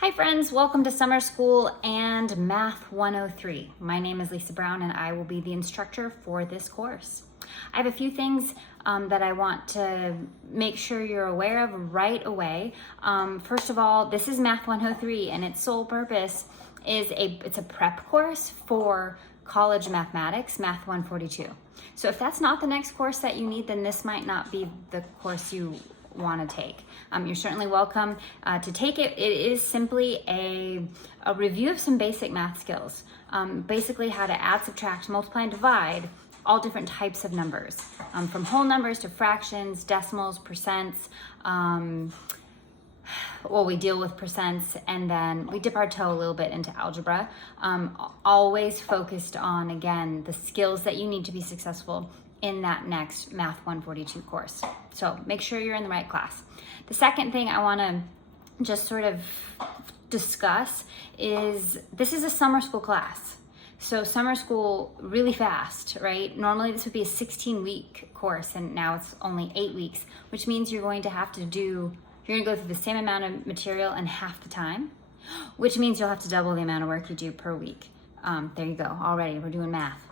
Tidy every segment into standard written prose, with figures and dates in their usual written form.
Hi friends, welcome to Summer School and Math 103. My name is Lisa Brown and I will be the instructor for this course. I have a few things that I want to make sure you're aware of right away. First of all, this is Math 103 and its sole purpose is it's a prep course for college mathematics, Math 142. So if that's not the next course that you need, then this might not be the course you want to take. You're certainly welcome to take it. It is simply a review of some basic math skills. Basically how to add, subtract, multiply, and divide all different types of numbers, from whole numbers to fractions, decimals, percents. We deal with percents, and then we dip our toe a little bit into algebra. Always focused on, again, the skills that you need to be successful in that next Math 142 course. So make sure you're in the right class. The second thing I want to just sort of discuss is this is a summer school class. So summer school, really fast, right? Normally this would be a 16-week course, and now it's only 8 weeks, which means you're going to go through the same amount of material in half the time, which means you'll have to double the amount of work you do per week. There you go, already we're doing math.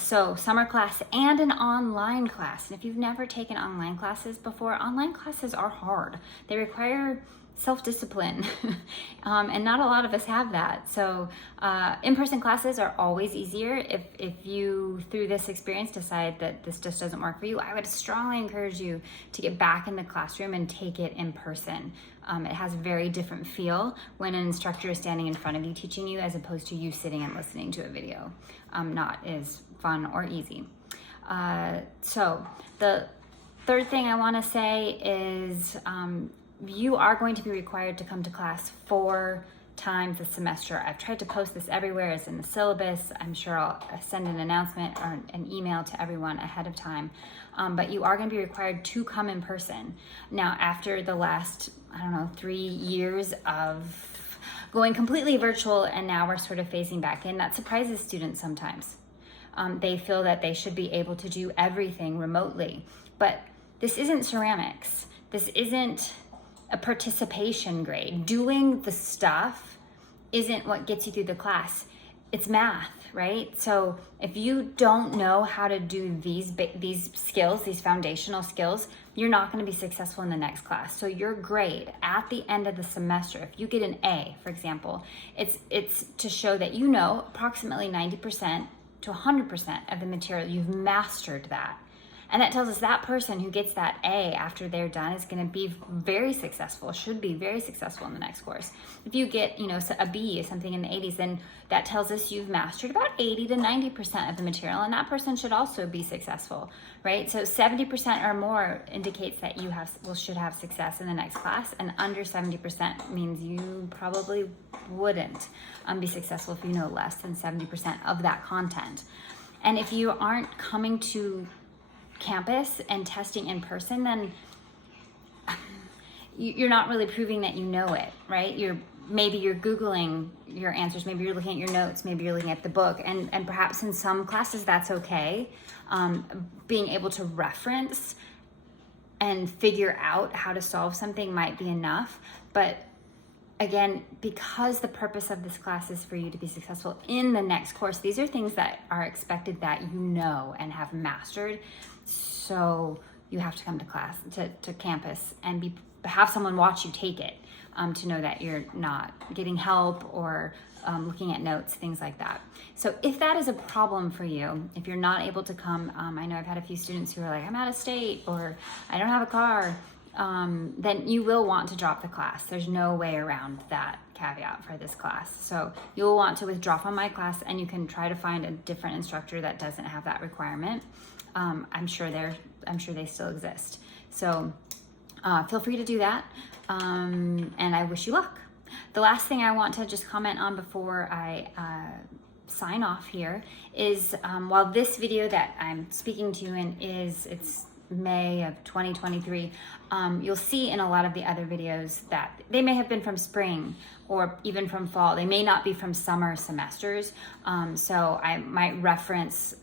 So summer class and an online class. And if you've never taken online classes before, online classes are hard. They require self-discipline and not a lot of us have that. So in-person classes are always easier. If you, through this experience, decide that this just doesn't work for you, I would strongly encourage you to get back in the classroom and take it in person. It has a very different feel when an instructor is standing in front of you teaching you as opposed to you sitting and listening to a video. Not as fun or easy. So the third thing I want to say is you are going to be required to come to class 4 times a semester. I've tried to post this everywhere. It's in the syllabus. I'm sure I'll send an announcement or an email to everyone ahead of time. But you are going to be required to come in person. Now, after the last, 3 years of going completely virtual, and now we're sort of phasing back in, that surprises students sometimes. They feel that they should be able to do everything remotely. But this isn't ceramics. This isn't a participation grade. Doing the stuff isn't what gets you through the class. It's math, right? So if you don't know how to do these skills, these foundational skills, you're not going to be successful in the next class. So your grade at the end of the semester, if you get an A, for example, it's to show that you know approximately 90% to 100% of the material. You've mastered that. And that tells us that person who gets that A after they're done is going to be very successful, should be very successful in the next course. If you get, a B or something in the 80s, then that tells us you've mastered about 80 to 90% of the material, and that person should also be successful, right? So 70% or more indicates that you should have success in the next class, and under 70% means you probably wouldn't be successful if you know less than 70% of that content. And if you aren't coming to campus and testing in person, then you're not really proving that you know it, right? Maybe you're Googling your answers, maybe you're looking at your notes, maybe you're looking at the book, and perhaps in some classes that's okay. Being able to reference and figure out how to solve something might be enough, but again, because the purpose of this class is for you to be successful in the next course, these are things that are expected that you know and have mastered. So you have to come to class, to campus, and have someone watch you take it to know that you're not getting help or looking at notes, things like that. So if that is a problem for you, if you're not able to come, I know I've had a few students who are like, I'm out of state, or I don't have a car, then you will want to drop the class. There's no way around that caveat for this class. So you'll want to withdraw from my class, and you can try to find a different instructor that doesn't have that requirement. I'm sure they still exist. So feel free to do that, and I wish you luck. The last thing I want to just comment on before I sign off here is while this video that I'm speaking to you in it's May of 2023, you'll see in a lot of the other videos that they may have been from spring or even from fall. They may not be from summer semesters. So I might reference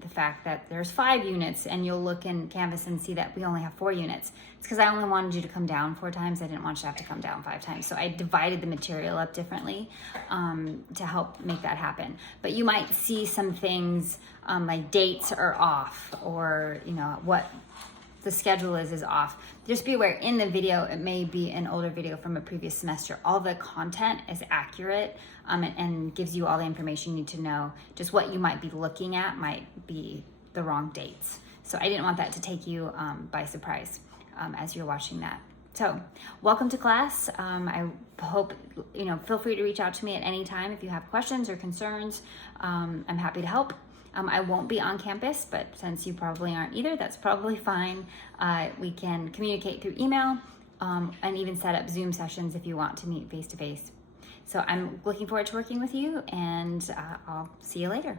the fact that there's 5 units, and you'll look in Canvas and see that we only have 4 units. It's because I only wanted you to come down 4 times. I didn't want you to have to come down 5 times. So I divided the material up differently to help make that happen. But you might see some things like dates are off, or what the schedule is off. Just be aware, in the video, it may be an older video from a previous semester. All the content is accurate and gives you all the information you need to know. Just what you might be looking at might be the wrong dates. So I didn't want that to take you by surprise as you're watching that. So welcome to class. I hope, feel free to reach out to me at any time if you have questions or concerns. I'm happy to help. I won't be on campus, but since you probably aren't either, that's probably fine. We can communicate through email and even set up Zoom sessions if you want to meet face-to-face. So I'm looking forward to working with you, and I'll see you later.